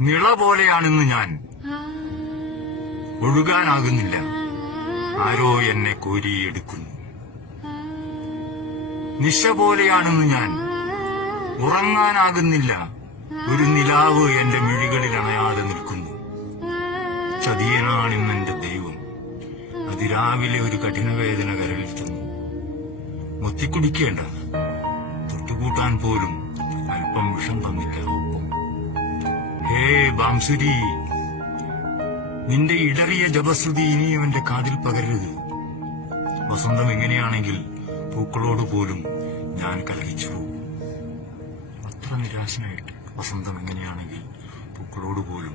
നിള പോലെയാണെന്ന് ഞാൻ. ഒഴുകാനാകുന്നില്ല, ആരോ എന്നെ കോരിയെടുക്കുന്നു. നിശ പോലെയാണെന്ന് ഞാൻ. ഉറങ്ങാനാകുന്നില്ല, ഒരു നിലാവ് എന്റെ മിഴികളിൽ അണയാതെ നിൽക്കുന്നു. ചതിയനാണിന്നെന്റെ ദൈവം. അതിരാവിലെ ഒരു കഠിനവേദന കരളിൽ തന്നു. മുത്തിക്കുടിക്കേണ്ട, തൊട്ടുകൂട്ടാൻ പോലും അല്പം വിഷം തന്നില്ല ഒപ്പം. ഹേ ബാംസുരി, നിന്റെ ഇടറിയ ജപശ്രുതി ഇനിയും എന്റെ കാതിൽ പകരരുത്. വസന്തം എങ്ങനെയാണെങ്കിൽ പൂക്കളോട് പോലും ഞാൻ കലഹിച്ചു പോകും. അത്ര നിരാശനായിട്ട് വസന്തം എങ്ങനെയാണെങ്കിൽ പൂക്കളോട് പോലും